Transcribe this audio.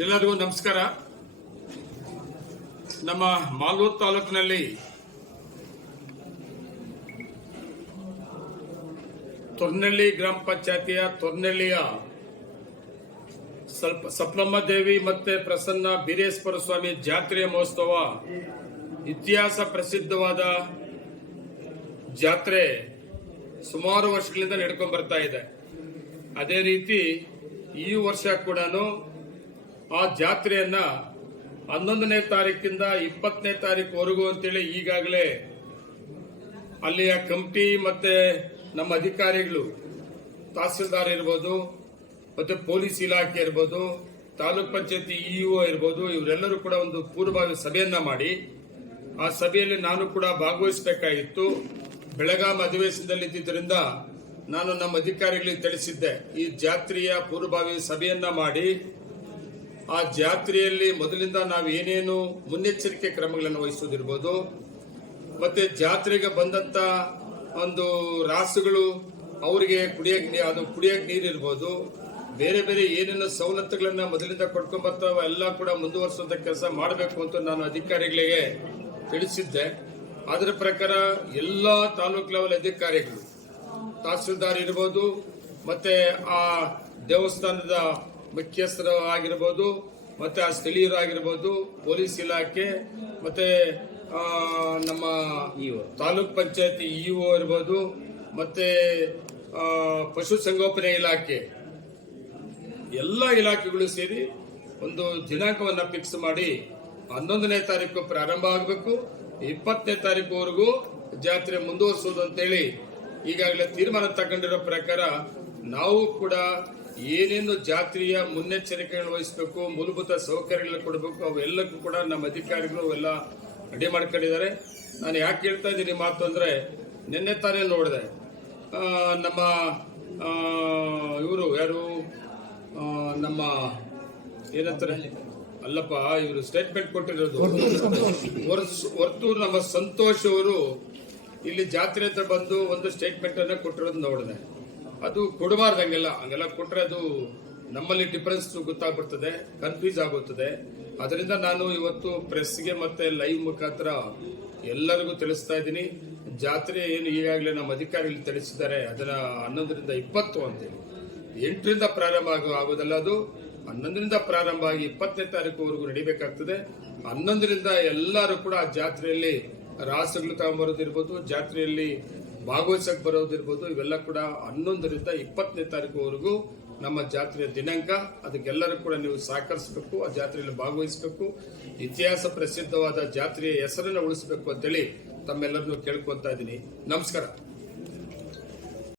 ಎಲ್ಲರಿಗೂ ನಮಸ್ಕಾರ. ನಮ್ಮ ಮಾಲೂರು ತಾಲೂಕಿನಲ್ಲಿ ತೊರ್ನಳ್ಳಿ ಗ್ರಾಮ ಪಂಚಾಯತಿಯ ತೊರ್ನಳ್ಳಿಯ ಸ್ವಲ್ಪ ಸಪ್ನಮ್ಮ ದೇವಿ ಮತ್ತೆ ಪ್ರಸನ್ನ ಬೀರೇಶ್ವರ ಸ್ವಾಮಿ ಜಾತ್ರೆಯ ಮಹೋತ್ಸವ ಇತಿಹಾಸ ಪ್ರಸಿದ್ಧವಾದ ಜಾತ್ರೆ ಸುಮಾರು ವರ್ಷಗಳಿಂದ ನಡ್ಕೊಂಡು ಬರ್ತಾ ಇದೆ. ಅದೇ ರೀತಿ ಈ ವರ್ಷ ಕೂಡ ಆ ಜಾತ್ರೆಯನ್ನ ಹನ್ನೊಂದನೇ ತಾರೀಕಿಂದ ಇಪ್ಪತ್ತನೇ ತಾರೀಕುವರೆಗೂ ಅಂತೇಳಿ ಈಗಾಗಲೇ ಅಲ್ಲಿಯ ಕಮಿಟಿ ಮತ್ತೆ ನಮ್ಮ ಅಧಿಕಾರಿಗಳು ತಹಸೀಲ್ದಾರ್ ಇರ್ಬೋದು ಮತ್ತೆ ಪೊಲೀಸ್ ಇಲಾಖೆ ಇರ್ಬೋದು, ತಾಲೂಕ್ ಪಂಚಾಯತಿ ಇಒ ಇರ್ಬೋದು, ಇವರೆಲ್ಲರೂ ಕೂಡ ಒಂದು ಪೂರ್ವಭಾವಿ ಸಭೆಯನ್ನ ಮಾಡಿ, ಆ ಸಭೆಯಲ್ಲಿ ನಾನು ಕೂಡ ಭಾಗವಹಿಸಬೇಕಾಗಿತ್ತು. ಬೆಳಗಾಂ ಇದ್ದಿದ್ದರಿಂದ ನಾನು ನಮ್ಮ ಅಧಿಕಾರಿಗಳಿಗೆ ತಿಳಿಸಿದ್ದೆ. ಈ ಜಾತ್ರೆಯ ಪೂರ್ವಭಾವಿ ಸಭೆಯನ್ನ ಮಾಡಿ ಆ ಜಾತ್ರೆಯಲ್ಲಿ ಮೊದಲಿಂದ ನಾವು ಏನೇನು ಮುನ್ನೆಚ್ಚರಿಕೆ ಕ್ರಮಗಳನ್ನು ವಹಿಸೋದಿರ್ಬೋದು ಮತ್ತೆ ಜಾತ್ರೆಗೆ ಬಂದಂತ ಒಂದು ರಾಸುಗಳು ಅವರಿಗೆ ಕುಡಿಯಕ್ ಅದು ಕುಡಿಯಕ್ ನೀರಿರ್ಬೋದು, ಬೇರೆ ಬೇರೆ ಏನೇನು ಸವಲತ್ತುಗಳನ್ನ ಮೊದಲಿಂದ ಕೊಡ್ಕೊಂಡ್ ಬರ್ತಾವ ಎಲ್ಲ ಕೂಡ ಮುಂದುವರಿಸುವಂತ ಕೆಲಸ ಮಾಡಬೇಕು ಅಂತ ನಾನು ಅಧಿಕಾರಿಗಳಿಗೆ ತಿಳಿಸಿದ್ದೆ. ಅದರ ಪ್ರಕಾರ ಎಲ್ಲಾ ತಾಲೂಕ್ ಲೆವೆಲ್ ಅಧಿಕಾರಿಗಳು, ತಹಸೀಲ್ದಾರ್ ಇರ್ಬೋದು, ಮತ್ತೆ ಆ ದೇವಸ್ಥಾನದ ಮುಖ್ಯಸ್ಥರು ಆಗಿರ್ಬೋದು ಮತ್ತೆ ಆ ಸ್ಥಳೀಯರು ಆಗಿರ್ಬೋದು ಪೊಲೀಸ್ ಇಲಾಖೆ ಮತ್ತೆ ನಮ್ಮ ತಾಲೂಕ್ ಪಂಚಾಯತಿ ಇಒ ಇರ್ಬೋದು ಮತ್ತೆ ಪಶುಸಂಗೋಪನೆ ಇಲಾಖೆ. ಎಲ್ಲ ಇಲಾಖೆಗಳು ಸೇರಿ ಒಂದು ದಿನಾಂಕವನ್ನು ಫಿಕ್ಸ್ ಮಾಡಿ ಹನ್ನೊಂದನೇ ತಾರೀಕು ಪ್ರಾರಂಭ ಆಗಬೇಕು. ಇಪ್ಪತ್ತನೇ ತಾರೀಕುವರೆಗೂ ಜಾತ್ರೆ ಮುಂದುವರಿಸೋದು ಅಂತೇಳಿ ಈಗಾಗಲೇ ತೀರ್ಮಾನ ತಗೊಂಡಿರೋ ಪ್ರಕಾರ ನಾವು ಕೂಡ ಏನೇನು ಜಾತ್ರೆಯ ಮುನ್ನೆಚ್ಚರಿಕೆಗಳನ್ನು ವಹಿಸಬೇಕು, ಮೂಲಭೂತ ಸೌಕರ್ಯಗಳನ್ನು ಕೊಡಬೇಕು, ಅವೆಲ್ಲಕ್ಕೂ ಕೂಡ ನಮ್ಮ ಅಧಿಕಾರಿಗಳು ಎಲ್ಲ ರೆಡಿ ಮಾಡ್ಕೊಂಡಿದ್ದಾರೆ. ನಾನು ಯಾಕೆ ಹೇಳ್ತಾ ಇದ್ದೀನಿ ಮಾತು ಅಂದರೆ, ನಿನ್ನೆ ತಾನೇ ನೋಡಿದೆ. ನಮ್ಮ ಇವರು ಯಾರು? ನಮ್ಮ ಏನಂತಾರೆ? ಅಲ್ಲಪ್ಪ, ಇವರು ಸ್ಟೇಟ್ಮೆಂಟ್ ಕೊಟ್ಟಿರೋದು. ಹೊರತು ನಮ್ಮ ಸಂತೋಷ್ ಅವರು ಇಲ್ಲಿ ಜಾತ್ರೆ ಹತ್ರ ಬಂದು ಒಂದು ಸ್ಟೇಟ್ಮೆಂಟ್ ಅನ್ನ ಕೊಟ್ಟಿರೋದು ನೋಡಿದೆ. ಅದು ಕೊಡಬಾರ್ದು ಹಂಗೆಲ್ಲ ಹಂಗೆಲ್ಲ ಕೊಟ್ರೆ ಅದು ನಮ್ಮಲ್ಲಿ ಡಿಫರೆನ್ಸ್ ಗೊತ್ತಾಗ್ಬಿಡ್ತದೆ ಕನ್ಫ್ಯೂಸ್ ಆಗುತ್ತದೆ ಅದರಿಂದ ನಾನು ಇವತ್ತು ಪ್ರೆಸ್ಗೆ ಮತ್ತೆ ಲೈವ್ ಮುಖಾಂತರ ಎಲ್ಲರಿಗೂ ತಿಳಿಸ್ತಾ ಇದ್ದೀನಿ. ಜಾತ್ರೆ ಏನು ಈಗಾಗಲೇ ನಮ್ಮ ಅಧಿಕಾರಿಗಳು ತಿಳಿಸಿದ್ದಾರೆ ಅದರ ಹನ್ನೊಂದರಿಂದ ಇಪ್ಪತ್ತು ಅಂತೇಳಿ ಎಂಟರಿಂದ ಪ್ರಾರಂಭ ಆಗೋ, ಆಗೋದಲ್ಲ ಅದು. ಹನ್ನೊಂದರಿಂದ ಪ್ರಾರಂಭ ಆಗಿ ಇಪ್ಪತ್ತನೇ ತಾರೀಕುವರೆಗೂ ನಡಿಬೇಕಾಗ್ತದೆ. ಹನ್ನೊಂದರಿಂದ ಎಲ್ಲರೂ ಕೂಡ ಆ ಜಾತ್ರೆಯಲ್ಲಿ ರಾಸುಗಳು ತಗೊಂಬರೋದಿರ್ಬೋದು, ಜಾತ್ರೆಯಲ್ಲಿ ಭಾಗವಹಿಸಕ್ ಬರೋದಿರ್ಬೋದು, ಇವೆಲ್ಲ ಕೂಡ ಹನ್ನೊಂದರಿಂದ ಇಪ್ಪತ್ತನೇ ತಾರೀಕುವರೆಗೂ ನಮ್ಮ ಜಾತ್ರೆಯ ದಿನಾಂಕ. ಅದಕ್ಕೆಲ್ಲರೂ ಕೂಡ ನೀವು ಸಹಕರಿಸಬೇಕು, ಆ ಜಾತ್ರೆಯಲ್ಲಿ ಭಾಗವಹಿಸಬೇಕು. ಇತಿಹಾಸ ಪ್ರಸಿದ್ಧವಾದ ಜಾತ್ರೆಯ ಹೆಸರನ್ನು ಉಳಿಸಬೇಕು ಅಂತೇಳಿ ತಮ್ಮೆಲ್ಲರನ್ನು ಕೇಳ್ಕೊತಾ ಇದ್ದೀನಿ. ನಮಸ್ಕಾರ.